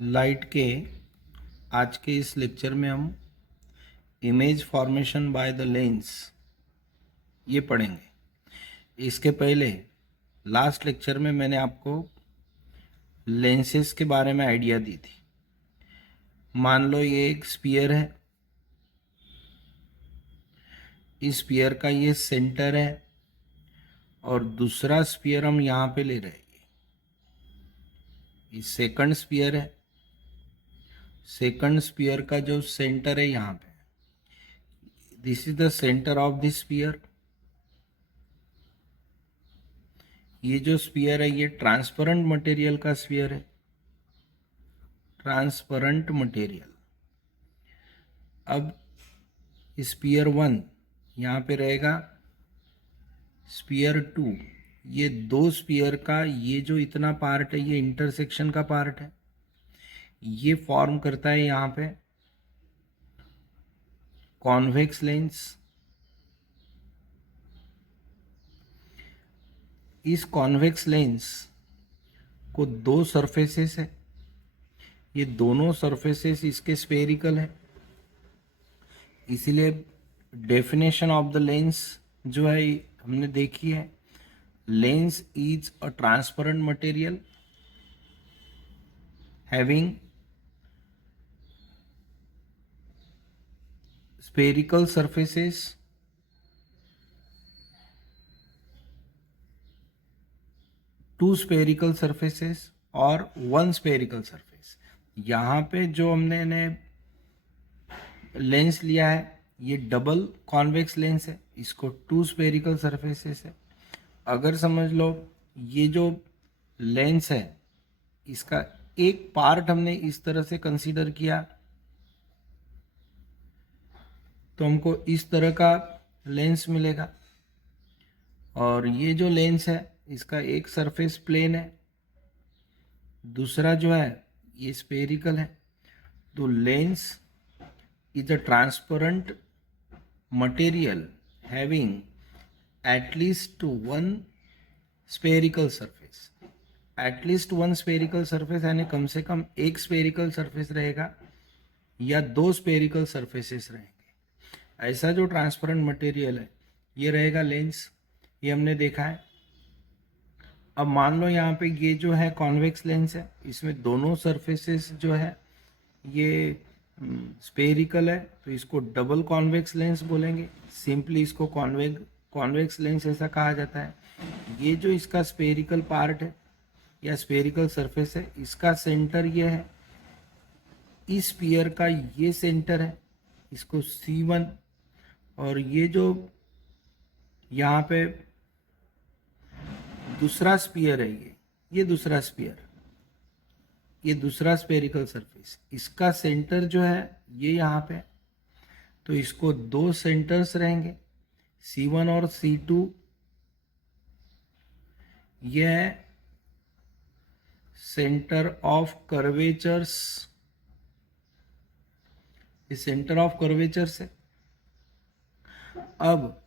Light के आज के इस लेक्चर में हम image formation by the lens ये पढ़ेंगे। इसके पहले लास्ट लेक्चर में मैंने आपको लेंसेस के बारे में आइडिया दी थी। मान लो ये एक स्फीयर है, इस स्फीयर का ये सेंटर है और दूसरा स्फीयर हम यहाँ पे ले रहे हैं। ये सेकंड स्फीयर है, सेकंड स्फीयर का जो सेंटर है यहाँ पे, this is the centre of this sphere. ये जो स्फीयर है ये ट्रांसपेरेंट मटेरियल का स्फीयर है, ट्रांसपेरेंट मटेरियल। अब स्फीयर 1 यहाँ पे रहेगा, स्फीयर 2, ये दो स्फीयर का ये जो इतना पार्ट है ये इंटरसेक्शन का पार्ट है, ये फॉर्म करता है यहाँ पे कॉन्वेक्स लेंस। इस कॉन्वेक्स लेंस को दो सरफेसेस है, ये दोनों सरफेसेस इसके स्फेरिकल है, इसीलिए डेफिनेशन ऑफ द लेंस जो है हमने देखी है, lens is a transparent material having spherical surfaces two spherical surfaces और one spherical surface। यहाँ पे जो हमने लेंस लिया है ये डबल कॉन्वेक्स लेंस है, इसको टू स्फेरिकल सरफेसेस है। अगर समझ लो ये जो लेंस है इसका एक पार्ट हमने इस तरह से कंसीडर किया तो हमको इस तरह का लेंस मिलेगा, और ये जो लेंस है इसका एक सरफेस प्लेन है, दूसरा जो है ये स्फेरिकल है। तो lens is a transparent material having at least one spherical surface. At least one spherical surface यानी कम से कम एक स्फेरिकल सरफेस रहेगा या दो स्फेरिकल सरफेसेस रहेंगे। ऐसा जो ट्रांसपेरेंट मटेरियल है ये रहेगा लेंस, ये हमने देखा है। अब मान लो यहाँ पे ये जो है कॉन्वेक्स लेंस है, इसमें दोनों सरफेसेस जो है ये स्फेरिकल है, तो इसको डबल कॉन्वेक्स लेंस बोलेंगे। सिंपली इसको कॉन्वेक्स लेंस ऐसा कहा जाता है। ये जो इसका स्फेरिकल पार्ट है या स्फेरिकल सरफेस है, इसका सेंटर ये है, इस स्फीयर का ये सेंटर है, इसको C1, और ये जो यहाँ पे दूसरा स्फीयर है ये दूसरा स्फीयर, ये दूसरा स्फेरिकल सरफेस, इसका सेंटर जो है ये यहाँ पे, तो इसको दो सेंटर्स रहेंगे C1 और C2। ये है सेंटर ऑफ कर्वेचर्स, ये सेंटर ऑफ कर्वेचर्स है। अब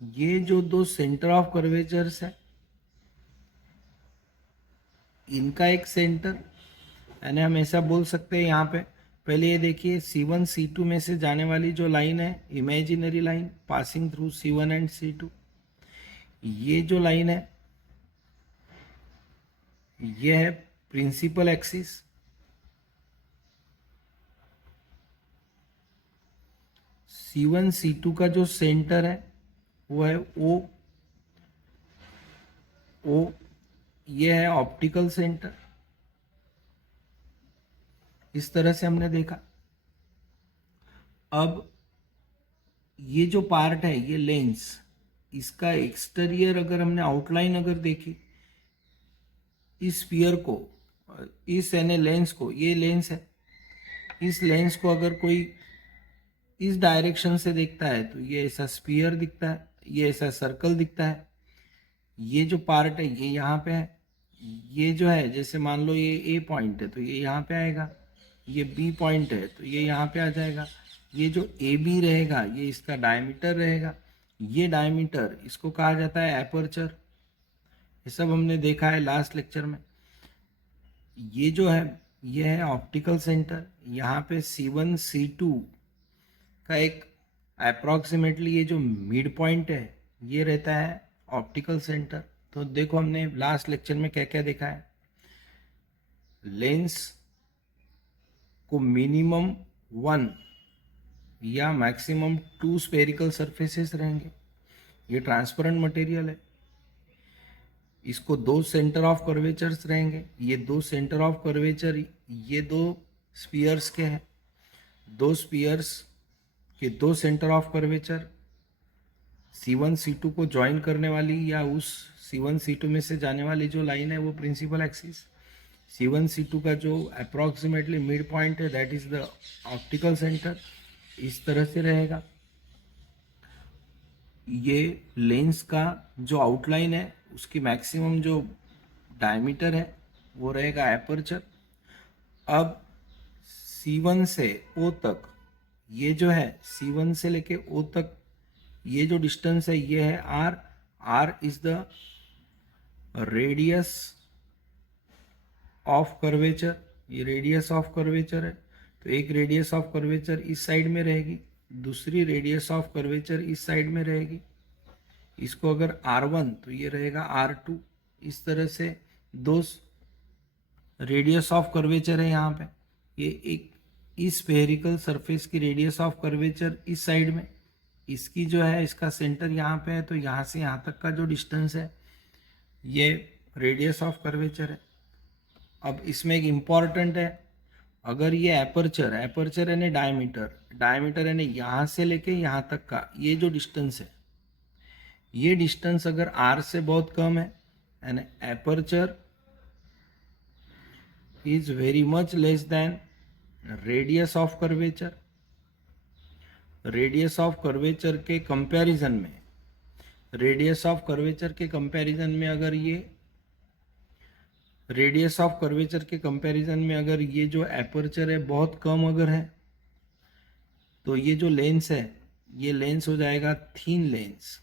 ये जो दो सेंटर ऑफ कर्वेचर्स है इनका एक सेंटर, यानी हम ऐसा बोल सकते हैं यहाँ पे पहले ये देखिए C1 C2 में से जाने वाली जो लाइन है, imaginary line passing through C1 and C2, ये जो लाइन है ये है प्रिंसिपल एक्सिस। C1 C2 का जो सेंटर है वो है O, ये है ऑप्टिकल सेंटर। इस तरह से हमने देखा। अब ये जो पार्ट है ये लेंस, इसका एक्सटीरियर अगर हमने आउटलाइन अगर देखी, इस स्फीयर को, इस यानी लेंस को, ये लेंस है, इस लेंस को अगर कोई इस डायरेक्शन से देखता है तो ये ऐसा स्फीयर दिखता है, ये ऐसा सर्कल दिखता है। ये जो पार्ट है ये यहाँ पे है, ये जो है जैसे मान लो ये ए पॉइंट है तो ये यहाँ पे आएगा, ये बी पॉइंट है तो ये यहाँ पे आ जाएगा। ये जो ए बी रहेगा ये इसका डायमीटर रहेगा, ये डायमीटर इसको कहा जाता है एपर्चर। ये सब हमने देखा है लास्ट लेक्चर में। ये जो है ये है ऑप्टिकल सेंटर। यहाँ पे C1 C2 का एक अप्रॉक्सीमेटली ये जो मिड पॉइंट है ये रहता है ऑप्टिकल सेंटर। तो देखो हमने लास्ट लेक्चर में क्या क्या देखा है। लेंस को मिनिमम 1 या मैक्सिमम 2 स्पेरिकल सरफेसेस रहेंगे। ये ट्रांसपेरेंट मटेरियल है। इसको 2 सेंटर ऑफ कर्वेचर्स रहेंगे। ये 2 सेंटर ऑफ कर्वेचर ये 2 स्पीयर्स के हैं। 2 स्पीयर्स के 2 centre of curvature C1 C2 को ज्वाइन करने वाली या उस C1 C2 में से जाने वाली जो लाइन है वो प्रिंसिपल एक्सिस। C1 C2 का जो अप्रॉक्सीमेटली मिड पॉइंट है that is the optical centre. इस तरह से रहेगा। ये लेंस का जो आउटलाइन है उसकी मैक्सिमम जो डायमीटर है वो रहेगा एपर्चर। अब C1 से O तक ये जो है C1 से लेके O तक ये जो डिस्टेंस है ये है R। R is the radius of curvature. ये रेडियस ऑफ कर्वेचर है। तो एक रेडियस ऑफ कर्वेचर इस साइड में रहेगी, दूसरी रेडियस ऑफ कर्वेचर इस साइड में रहेगी। इसको अगर R1 तो ये रहेगा R2। इस तरह से 2 रेडियस ऑफ कर्वेचर है यहाँ पे। ये एक इस स्फेरिकल सरफेस की रेडियस ऑफ कर्वेचर इस साइड में, इसकी जो है इसका सेंटर यहाँ पे है। तो यहाँ से यहाँ तक का जो डिस्टेंस है ये रेडियस ऑफ कर्वेचर है। अब इसमें एक इम्पॉर्टेंट है, अगर ये एपर्चर यानी डायमीटर यानी यहाँ से लेके यहाँ तक का ये जो डिस्टेंस है ये डिस्टेंस अगर R से बहुत कम है and aperture is very much less than radius of curvature. Radius of curvature के कंपैरिजन में अगर ये रेडियस ऑफ कर्वेचर के कंपैरिजन में अगर ये जो एपर्चर है बहुत कम अगर है तो ये जो लेंस है ये लेंस हो जाएगा थीन लेंस।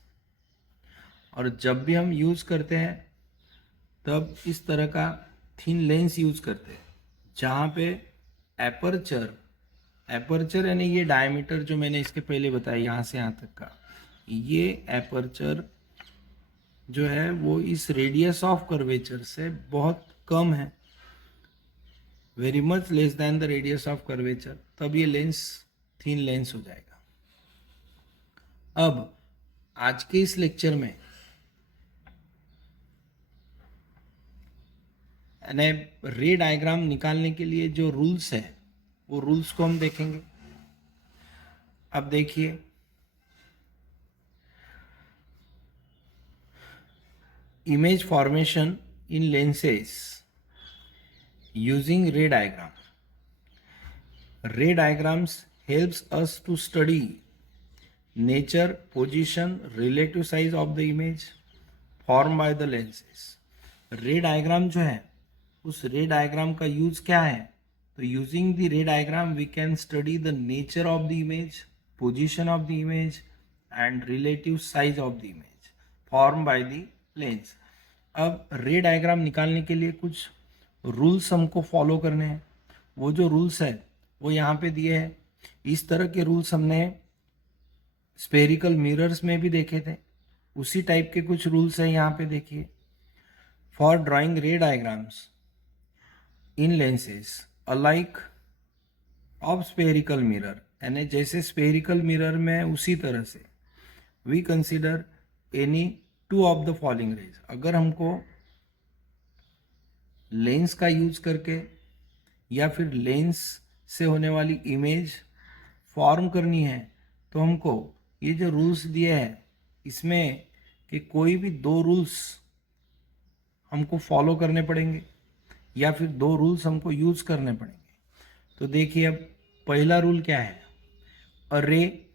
और जब भी हम यूज़ करते हैं तब इस तरह का थीन लेंस यूज़ करते हैं जहाँ पे एपर्चर यानी ये डायमीटर जो मैंने इसके पहले बताया यहाँ से यहाँ तक का ये एपर्चर जो है वो इस रेडियस ऑफ कर्वेचर से बहुत कम है, very much less than the radius of curvature. तब ये लेंस थीन लेंस हो जाएगा। अब आज के इस लेक्चर में रे डायग्राम निकालने के लिए जो रूल्स है वो रूल्स को हम देखेंगे। अब देखिए image formation in lenses using ray diagram. Ray diagrams helps us to study nature, position, relative size of the image form by the lenses. Ray diagram जो है उस रे डायग्राम का यूज क्या है? तो using the ray diagram we can study the nature of the image, position of the image and relative size of the image form by the lens. अब ray diagram निकालने के लिए कुछ रूल्स हमको फॉलो करने हैं। वो जो रूल्स है वो यहाँ पे दिए हैं। इस तरह के रूल्स हमने स्पेरिकल मिरर्स में भी देखे थे, उसी टाइप के कुछ रूल्स हैं यहाँ पे देखिए। For drawing ray diagrams in lenses alike of spherical mirror, यानी जैसे स्पेरिकल मिरर में उसी तरह से we consider any two of the following rays. अगर हमको लेंस का यूज करके या फिर लेंस से होने वाली इमेज फॉर्म करनी है तो हमको ये जो रूल्स दिए हैं इसमें कि कोई भी 2 रूल्स हमको फॉलो करने पड़ेंगे या फिर 2 रूल्स हमको यूज करने पड़ेंगे। तो देखिए अब पहला रूल क्या है? A ray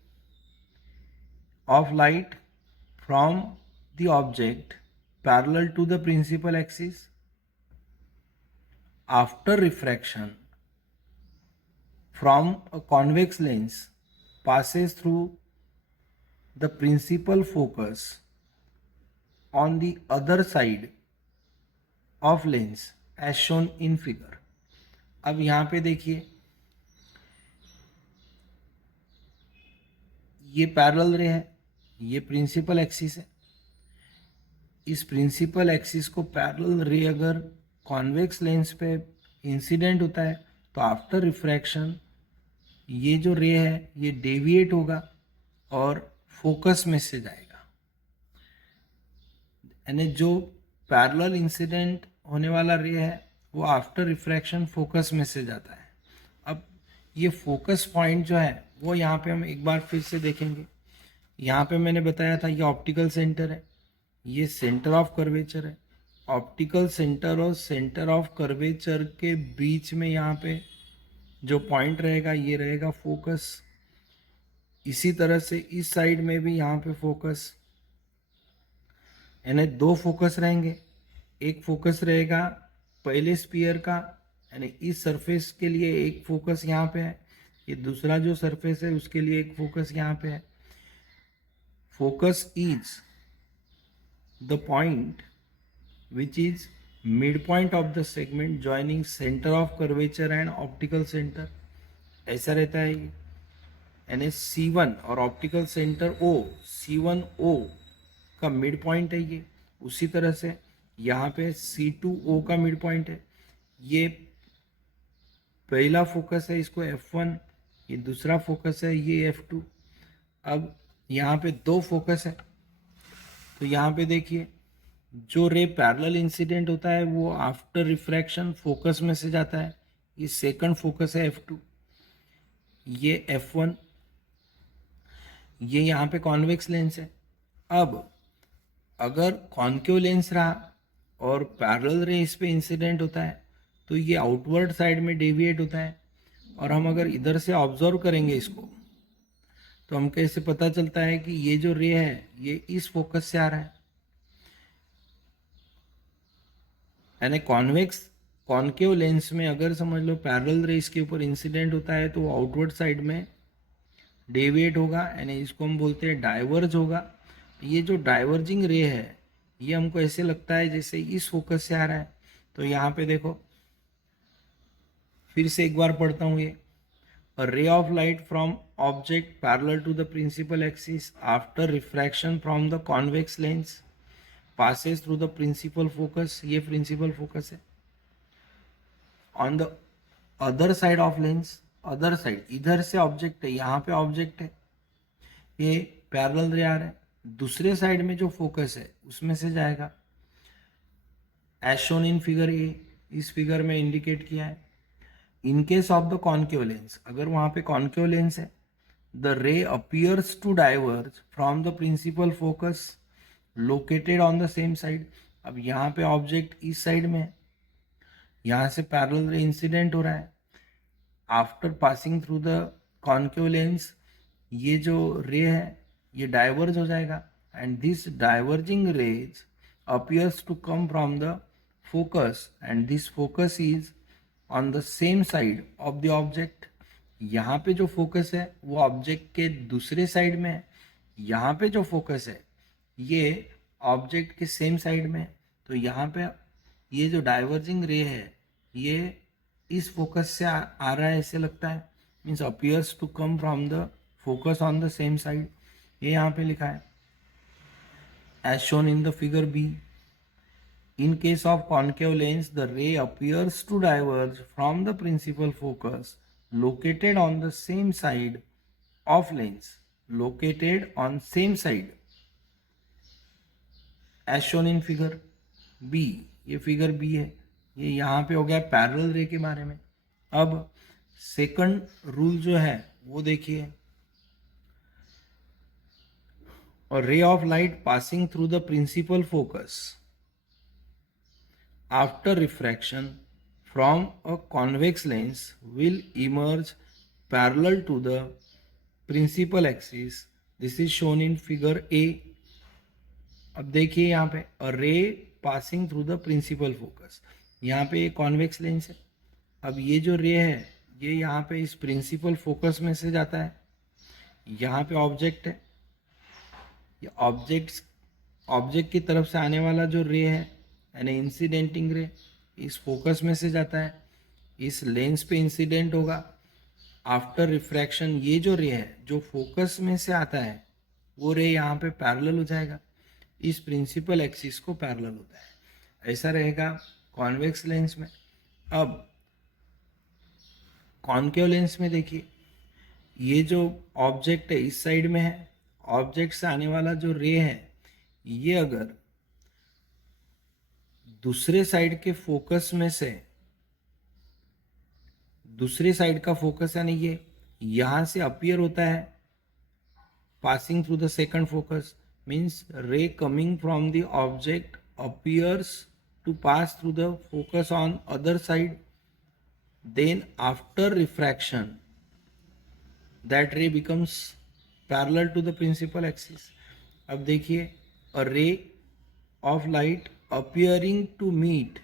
of light from the object parallel to the principal axis after refraction from a convex lens passes through the principal focus on the other side of lens as shown in figure। अब यहाँ पे देखिए, ये parallel रे है, ये principal axis है। इस प्रिंसिपल एक्सिस को पैरेलल रे अगर कॉन्वेक्स लेंस पे इंसिडेंट होता है तो आफ्टर रिफ्रैक्शन ये जो रे है ये डेविएट होगा और फोकस में से जाएगा। यानी जो पैरेलल इंसिडेंट होने वाला रे है वो आफ्टर रिफ्रैक्शन फोकस में से जाता है। अब ये फोकस पॉइंट जो है वो यहाँ पे हम एक बार फिर से देखेंगे। यहाँ पे मैंने बताया था ये ऑप्टिकल सेंटर है, ये सेंटर ऑफ कर्वेचर है। ऑप्टिकल सेंटर और सेंटर ऑफ कर्वेचर के बीच में यहाँ पे जो पॉइंट रहेगा ये रहेगा फोकस। इसी तरह से इस साइड में भी यहाँ पे फोकस, यानी दो फोकस रहेंगे। एक फोकस रहेगा पहले स्पीयर का, यानी इस सरफेस के लिए एक फोकस यहाँ पे है, ये दूसरा जो सरफेस है उसके लिए एक फोकस यहाँ पे है। Focus is the point which is midpoint of the segment joining center of curvature and optical center, ऐसा रहता है ये। यानी C1 और ऑप्टिकल सेंटर O, C1O का मिड पॉइंट है ये। उसी तरह से यहाँ पे C2O का मिड पॉइंट है। ये पहला फोकस है, इसको F1, ये दूसरा फोकस है ये F2। अब यहाँ पे दो फोकस है, तो यहाँ पे देखिए जो रे पैरेलल इंसिडेंट होता है वो आफ्टर रिफ्रैक्शन फोकस में से जाता है। ये सेकंड फोकस है F2, ये F1, ये यहाँ पे कॉन्वेक्स लेंस है। अब अगर कॉन्केव लेंस रहा और पैरेलल रे इस पे इंसिडेंट होता है तो ये आउटवर्ड साइड में डेविएट होता है। और हम अगर इधर से ऑब्जर्व करेंगे इसको तो हम कैसे पता चलता है कि ये जो रे है ये इस फोकस से आ रहा है। यानी कॉन्केव लेंस में अगर समझ लो पैरेलल रे इसके ऊपर इंसिडेंट होता है तो वो आउटवर्ड साइड में डेविएट होगा, यानी इसको हम बोलते हैं डाइवर्ज होगा। ये जो डाइवर्जिंग रे है ये हमको ऐसे लगता है जैसे इस फोकस से आ रहा है। तो यहाँ पे देखो, फिर से एक बार पढ़ता हूँ ये। A ray of light from object parallel to the principal axis after refraction from the convex lens passes through the principal focus, ये principal focus है। On the other side of lens, other side इधर से object है, यहाँ पे object है, ये parallel रे आ रहा है, दूसरे साइड में जो फोकस है उसमें से जाएगा। As shown in figure A, इस फिगर में इंडिकेट किया है। In case of the concave lens, अगर वहाँ पे कॉन्केव लेंस है, the ray appears to diverge from the principal focus located on the same side. अब यहाँ पे ऑब्जेक्ट इस साइड में है, यहाँ से पैरेलल रे इंसिडेंट हो रहा है। After passing through the concave lens ये जो रे है ये डाइवर्ज हो जाएगा, and this diverging rays appears to come from the focus, and this focus is on the same side of the object. यहाँ पे जो फोकस है वो ऑब्जेक्ट के दूसरे साइड में है, यहाँ पे जो फोकस है ये ऑब्जेक्ट के सेम साइड में है। तो यहाँ पे ये जो डाइवर्जिंग रे है ये इस फोकस से आ रहा है ऐसे लगता है, means appears to come from the focus on the same side, ये यहाँ पे लिखा है as shown in the figure B. In case of concave lens, the ray appears to diverge from the principal focus located on the same side of lens, located on same side as shown in figure B। ये figure B है, ये यहाँ पे हो गया parallel रे के बारे में। अब सेकंड रूल जो है वो देखिए, और ray of light passing through the principal focus after refraction from a convex lens will emerge parallel to the principal axis. This is shown in figure A। अब देखिए यहाँ पे a ray passing through the principal focus, यहाँ पे ये convex lens है। अब ये जो रे है ये यहाँ पे इस प्रिंसिपल फोकस में से जाता है, यहाँ पे ऑब्जेक्ट है, ये ऑब्जेक्ट की तरफ से आने वाला जो रे है यानी इंसिडेंटिंग रे इस फोकस में से जाता है। इस लेंस पे इंसिडेंट होगा। आफ्टर रिफ्रैक्शन ये जो रे है जो फोकस में से आता है वो रे यहाँ पे पैरेलल हो जाएगा, इस प्रिंसिपल एक्सिस को पैरेलल होता है। ऐसा रहेगा कॉन्वेक्स लेंस में। अब कॉनकेव लेंस में देखिए, ये जो ऑब्जेक्ट है इस साइड में है, ऑब्जेक्ट से आने वाला जो रे है ये अगर दूसरे साइड के फोकस में से, दूसरे साइड का फोकस यानी ये यहां से अपीयर होता है, passing through the second focus means ray coming from the object appears to pass through the focus on other side, then after refraction that ray becomes parallel to the principal axis. अब देखिए, a ray of light appearing to meet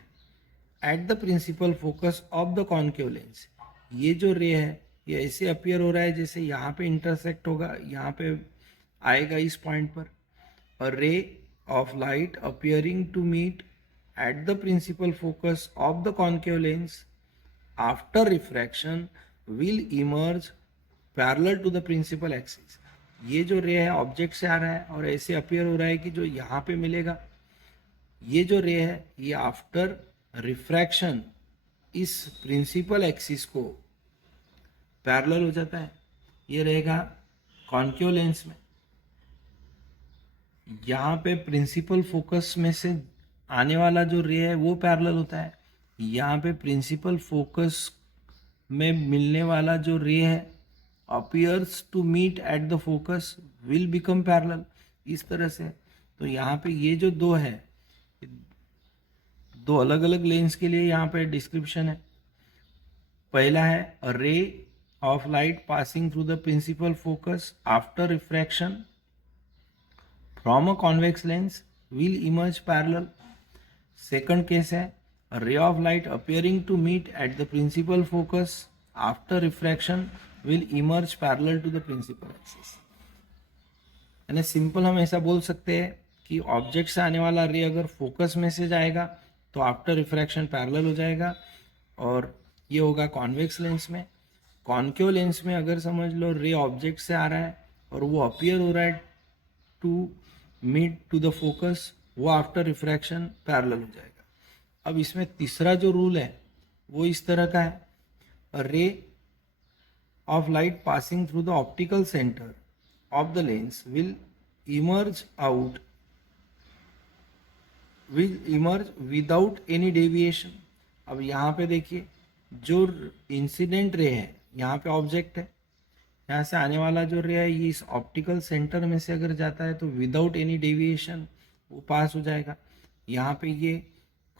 at the principal focus of the concave lens, ये जो ray है ये ऐसे appear हो रहा है जैसे यहाँ पे इंटरसेक्ट होगा, यहाँ पे आएगा इस पॉइंट पर। A ray of light appearing to meet at the principal focus of the concave lens after refraction will emerge parallel to the principal axis. ये जो रे है ऑब्जेक्ट से आ रहा है और ऐसे अपीयर हो रहा है कि जो यहाँ पे मिलेगा, ये जो रे है ये आफ्टर रिफ्रैक्शन इस प्रिंसिपल एक्सिस को पैरेलल हो जाता है। ये रहेगा कॉन्केव लेंस में। यहाँ पे प्रिंसिपल फोकस में से आने वाला जो रे है वो पैरेलल होता है, यहाँ पे प्रिंसिपल फोकस में मिलने वाला जो रे है appears to meet at the focus will become parallel, इस तरह से। तो यहाँ पे ये जो दो है, दो अलग अलग लेंस के लिए यहाँ पे डिस्क्रिप्शन है। पहला है a ray of light passing through the principal focus after refraction from a convex lens will emerge parallel. Second case है a ray of light appearing to meet at the principal focus after refraction will emerge parallel to the principal axis. यानी simple हम ऐसा बोल सकते हैं कि object से आने वाला रे अगर फोकस में से जाएगा तो आफ्टर रिफ्रैक्शन पैरेलल हो जाएगा, और ये होगा कॉन्वेक्स लेंस में। कॉन्केव लेंस में अगर समझ लो रे ऑब्जेक्ट से आ रहा है और वो अपीयर हो रहा है to meet to the focus, वो आफ्टर रिफ्रैक्शन पैरेलल हो जाएगा। अब इसमें तीसरा जो रूल है वो इस तरह का है, a ray of light passing through the optical centre of the lens will emerge without any deviation. अब यहाँ पे देखिए, जो इंसिडेंट रे है, यहाँ पे ऑब्जेक्ट है, यहाँ से आने वाला जो रे है ये इस ऑप्टिकल सेंटर में से अगर जाता है तो विदाउट एनी डेविएशन वो पास हो जाएगा। यहाँ पे ये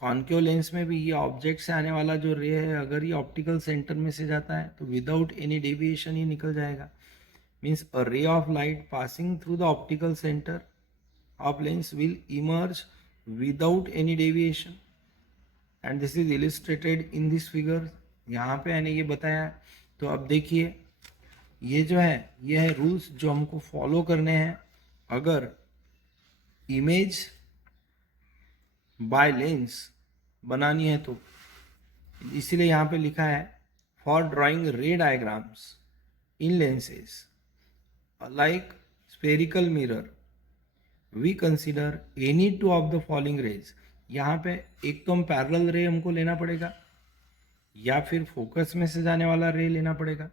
कॉन्केव लेंस में भी ये ऑब्जेक्ट से आने वाला जो रे है अगर ये ऑप्टिकल सेंटर में से जाता है तो विदाउट एनी डेविएशन ये निकल जाएगा। Means a ray of light passing through the optical centre of lens will emerge without any deviation, and this is illustrated in this figure। यहाँ पे मैंने ये बताया। तो अब देखिए, ये जो है ये है रूल्स जो हमको फॉलो करने हैं अगर इमेज बाय लेंस बनानी है तो। इसीलिए यहाँ पे लिखा है for drawing ray diagrams in lenses like spherical mirror we consider any two of the following rays. यहाँ पे एक तो हम पैरेलल रे हमको लेना पड़ेगा या फिर फोकस में से जाने वाला रे लेना पड़ेगा।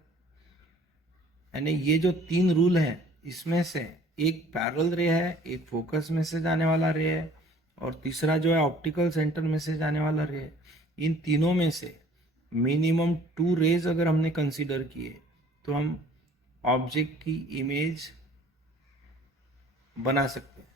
यानी ये जो तीन रूल है इसमें से एक पैरेलल रे है, एक फोकस में से जाने वाला रे है, और तीसरा जो है ऑप्टिकल सेंटर में से जाने वाला रे है। इन तीनों में से मिनिमम 2 रेज अगर हमने कंसिडर किए तो हम ऑब्जेक्ट की इमेज बना सकते हैं।